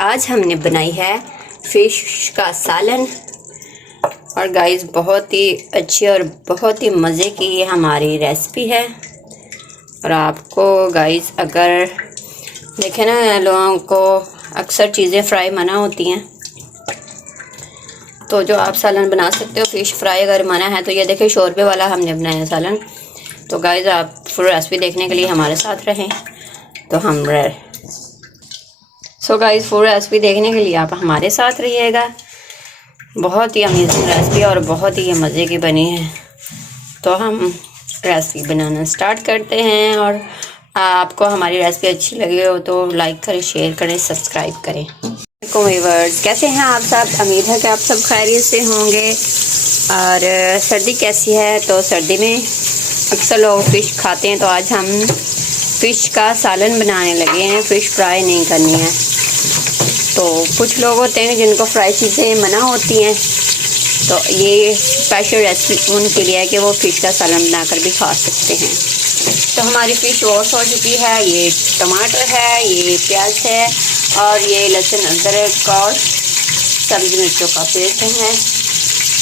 आज हमने बनाई है फ़िश का सालन। और गाइस बहुत ही अच्छी और बहुत ही मज़े की ये हमारी रेसिपी है। और आपको गाइस अगर देखें ना, लोगों को अक्सर चीज़ें फ्राई मना होती हैं, तो जो आप सालन बना सकते हो फ़िश फ्राई अगर मना है तो ये देखिए शोरबे वाला हमने बनाया सालन। तो गाइस आप फुल रेसिपी देखने के लिए हमारे साथ रहें। तो हम गाइस फुल रेसिपी देखने के लिए आप हमारे साथ रहिएगा। बहुत ही अमेजिंग रेसिपी और बहुत ही मज़े की बनी है। तो हम रेसिपी बनाना स्टार्ट करते हैं। और आपको हमारी रेसिपी अच्छी लगी हो तो लाइक करें, शेयर करें, सब्सक्राइब करें। व्यूअर्स, कैसे हैं आप सब? उम्मीद है कि आप सब खैरियत से होंगे। और सर्दी कैसी है? तो सर्दी में अक्सर लोग फ़िश खाते हैं, तो आज हम फ़िश का सालन बनाने लगे हैं। फ़िश फ्राई नहीं करनी है। तो कुछ लोग होते हैं जिनको फ्राई चीज़ें मना होती हैं, तो ये स्पेशल रेसिपी उनके लिए है कि वो फ़िश का सालन बनाकर भी खा सकते हैं। तो हमारी फ़िश वॉश हो चुकी है। ये टमाटर है, ये प्याज है, और ये लहसुन अदरक और सब्ज़ी मिर्चों का पेस्ट है।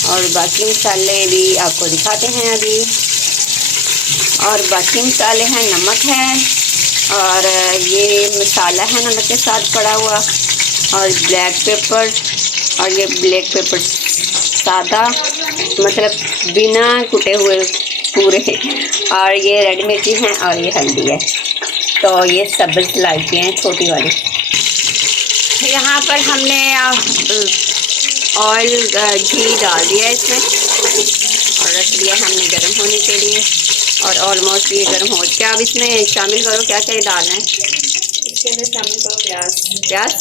और बाकी मसाले भी आपको दिखाते हैं अभी। और बाकी मसाले हैं, नमक है, और ये मसाला है नमक के साथ पड़ा हुआ, और ब्लैक पेपर, और ये ब्लैक पेपर सादा, मतलब बिना कुटे हुए पूरे, और ये रेड मिर्ची हैं, और ये हल्दी है। तो ये सब्ज़ इलायची हैं छोटी वाली। यहाँ पर हमने ऑयल घी डाल दिया इसमें और रख दिया हमने गर्म होने के लिए। और ऑलमोस्ट ये गर्म हो चुका है। अब इसमें शामिल करो क्या क्या डालना है। इसके अंदर शामिल करो प्याज।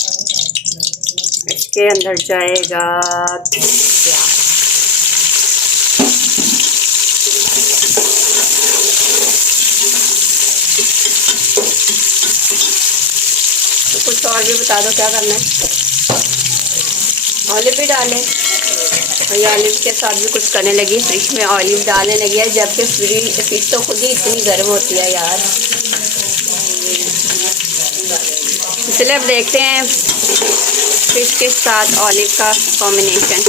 इसके अंदर जाएगा प्याज। तो कुछ और भी बता दो क्या करना है। ऑलिव भी डालें, और ये ऑलिव के साथ भी कुछ करने लगी, फ़िश में ऑलिव डालने लगी है, जबकि फ़िश तो खुद ही इतनी गर्म होती है यार। इसलिए अब देखते हैं फ़िश के साथ ऑलिव का कॉम्बिनेशन।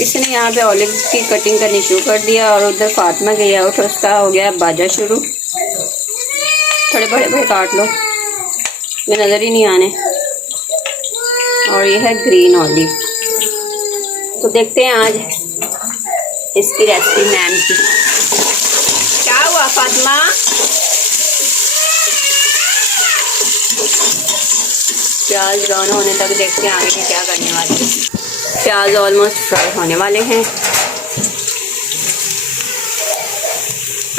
इसने यहाँ पे ऑलिव की कटिंग करनी शुरू कर दिया, और उधर फातिमा गई आउट, उसका हो गया बाजा शुरू। थोड़े बड़े बड़े काट लो, ये नज़र ही नहीं आने। और ये है ग्रीन ऑलिव। तो देखते हैं आज इसकी रेसिपी मैम की। क्या हुआ फातिमा? प्याज ब्राउन होने तक देखते हैं आगे क्या करने वाले हैं। प्याज ऑलमोस्ट फ्राई होने वाले हैं।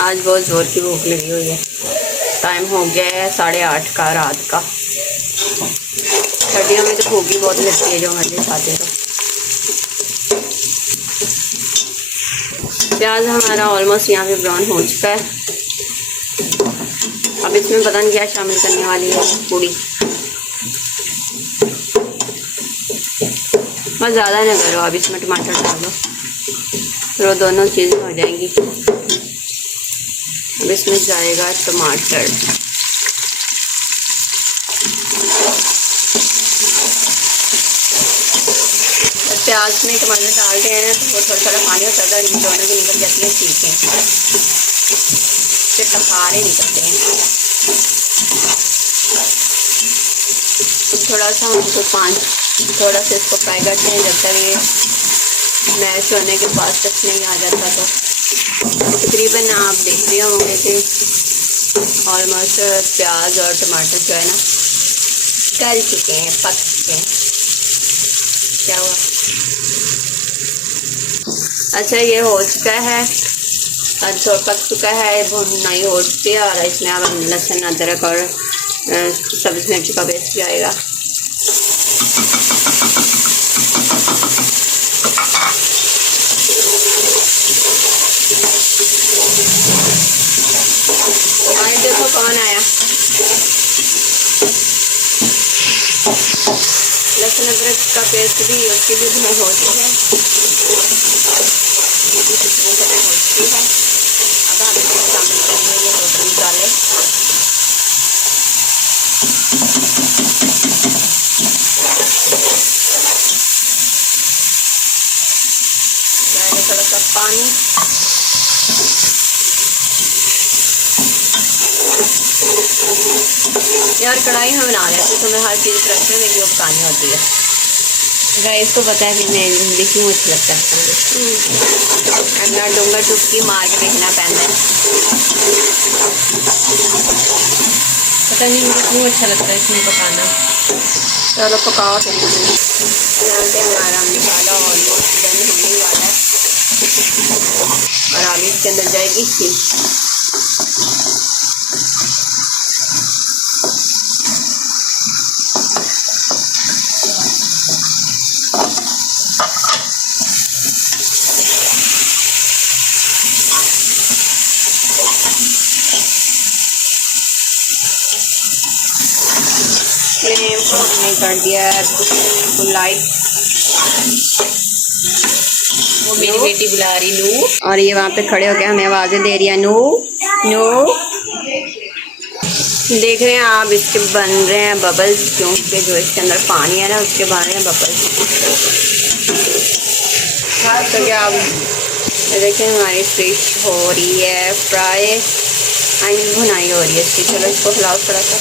आज बहुत ज़ोर की भूख लगी हुई है। टाइम हो गया है 8:30 का रात का। सर्दियों में तो भूख भी बहुत लगती है, जो मर्जी खाते तो। प्याज हमारा ऑलमोस्ट यहाँ पे ब्राउन हो चुका है। अब इसमें पता नहीं क्या शामिल करने वाली है, पूड़ी। बस ज़्यादा ना करो, अब इसमें टमाटर डाल दो, फिर वो दोनों चीज़ें हो जाएंगी। अब इसमें जाएगा टमाटर। प्याज में टमाटर डालते हैं तो वो थोड़ा पानी होता है, दोनों की निकल जाती है चीज़ें, फिर टकारे निकलते हैं। थोड़ा सा उनको थोड़ा सा इसको फ्राई करते हैं जब तक ये मैश होने के पास तक नहीं आ जाता। तो तकरीबन आप देख रहे होंगे कि ऑलमोस्ट प्याज और टमाटर जो है ना गल चुके हैं, पक चुके हैं। क्या हुआ? अच्छा, ये हो चुका है, अच्छा पक चुका है, भुनाई हो चुकी है। और इसमें अब लहसुन अदरक और सब्ज़ी मिर्ची का पेस्ट जाएगा। और देखो कौन आया। लहसुन अदरक का पेस्ट भी, उसकी भी भुनाई हो चुकी है। हो चुकी है। अब हम शामिल करेंगे थोड़ा सा पानी, यार कढ़ाई में बना रहे थे तो मैं हर चीज़ प्रेशर में जो पकानी होती है। गाइस को पता है कि मैं देखी मुझे लगता है अपना डूंगा टुटकी मार के देखना पैंदा है। पता नहीं मुझे क्यों अच्छा लगता है इसमें पकाना। चलो पकाओ तो यहाँ से हमारा मसाला ऑलमोस्ट डन होने वाला है और आगे इसके अंदर जाएगी फिश। फ्लेम को हमने कर दिया है बिल्कुल लाइट। वो मेरी बेटी बुला रही नू, और ये वहाँ पे खड़े होके हमें आवाज़ें दे रही है नू नू। देख रहे हैं आप, इसके बन रहे हैं बबल्स, क्योंकि जो इसके अंदर पानी है ना उसके बन रहे हैं बबल्स। तो क्या आप देखें हमारी फिश हो रही है फ्राई एंड भुनाई हो रही है इसकी। चलो इसको हिलाओ थोड़ा सा।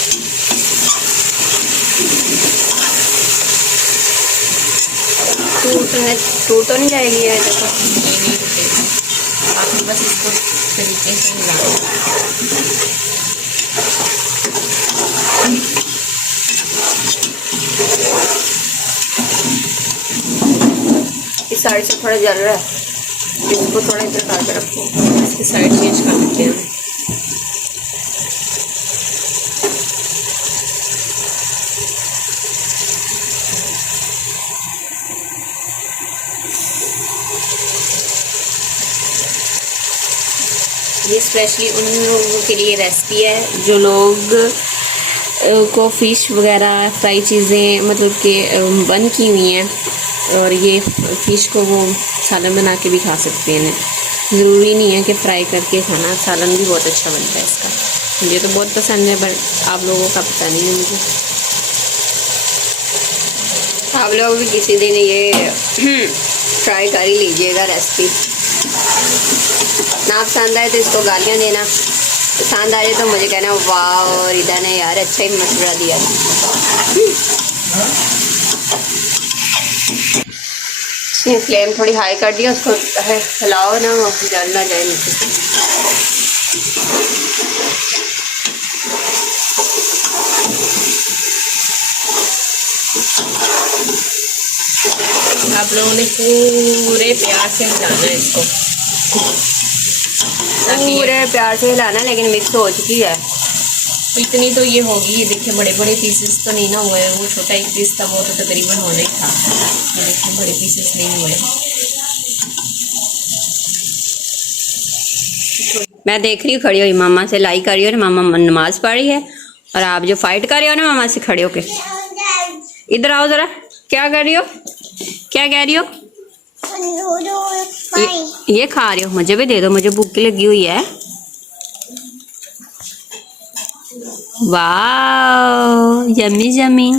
टूट तो नहीं जाएगी ये? देखो नहीं रुकेगी, आपने बस इसको तरीके से हिलाना। इस साइड से थोड़ा जल रहा है, इसको थोड़ा इधर करके रखो। इसकी साइड चेंज कर देते हैं। ये स्पेशली उन लोगों के लिए रेसिपी है जो लोग को फ़िश वगैरह फ्राई चीज़ें मतलब कि बन की हुई हैं, और ये फ़िश को वो सालन बना के भी खा सकते हैं। ज़रूरी नहीं है कि फ्राई करके खाना, सालन भी बहुत अच्छा बनता है इसका। मुझे तो बहुत पसंद है, बट आप लोगों का पता नहीं है मुझे। आप लोग भी किसी दिन ये ट्राई कर ही लीजिएगा रेसिपी। ना पसंद आए तो इसको गालियाँ देना, पसंद आ रही तो मुझे कहना वाह रिदा ने यार अच्छा ही मशवरा दिया। इसने फ्लेम थोड़ी हाई कर दिया, उसको हिलाओ ना, जल ना जाए नीचे। आप लोगों ने पूरे प्यार से हिलाना है इसको, पूरे प्यार से हिलाना, लेकिन मिक्स हो चुकी है। इतनी तो ये होगी। ये देखिए बड़े बड़े पीसेस तो नहीं ना हुए, वो छोटा एक पीस था वो तो तकरीबन होना ही था। ये देखिए बड़े पीसेस नहीं हुए। मैं देख रही हूँ खड़ी हुई मामा से लाई कर रही हो ना, मामा नमाज पढ़ रही है और आप जो फाइट कर रहे हो ना मामा से खड़े होके। इधर आओ जरा, क्या कर रही हो, क्या कह रही हो? ये खा रही हो? मुझे भी दे दो, मुझे भूख लगी हुई है। वाह यम्मी यम्मी।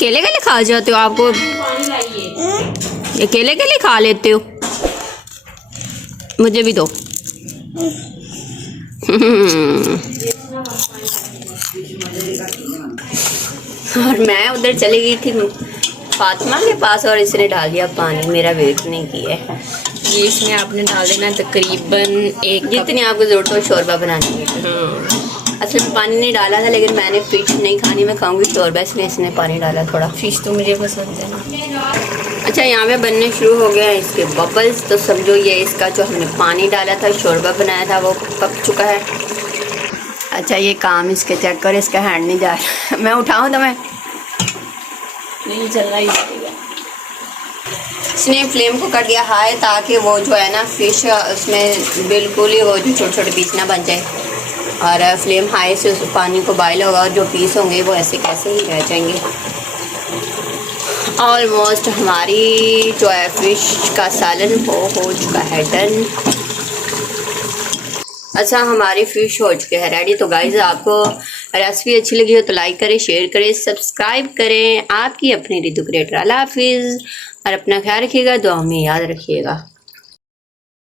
केले केले खा जाते हो? आपको ये केले केले खा लेते हो? मुझे भी दो। और मैं उधर चली गई थी फातिमा के पास और इसने डाल दिया पानी, मेरा वेट नहीं किया है। ये इसमें आपने डाल देना तकरीबन एक जितनी आपको ज़रूरत हो शोरबा बनाने में। असल में पानी नहीं डाला था, लेकिन मैंने फिश नहीं खानी, मैं खाऊंगी शोरबा, इसलिए इसने पानी डाला थोड़ा। फिश तो मुझे पसंद है ना। अच्छा यहाँ पे बनने शुरू हो गए हैं इसके बबल्स, तो समझो ये इसका जो हमने पानी डाला था शोरबा बनाया था वो पक चुका है। अच्छा ये काम इसके चेक करो, इसका हैंड नहीं जा रहा। मैं उठाऊँ तो मैं नहीं चल रहा ही जाएगा। इसने फ्लेम को कर दिया हाई, ताकि वो जो है ना फिश उसमें बिल्कुल ही वो जो छोटे छोटे पीस ना बन जाए, और फ्लेम हाई से उस पानी को बॉयल होगा और जो पीस होंगे वो ऐसे कैसे ही रह जाएंगे। ऑलमोस्ट हमारी जो है फिश का सालन हो चुका है डन। अच्छा, हमारी फ़िश हो चुके हैं रेडी। तो गाइज़, आपको रेसिपी अच्छी लगी हो तो लाइक करें, शेयर करें, सब्सक्राइब करें। आपकी अपनी रितु क्रिएटर। अल्लाह हाफिज़ और अपना ख्याल रखिएगा, दुआ में याद रखिएगा।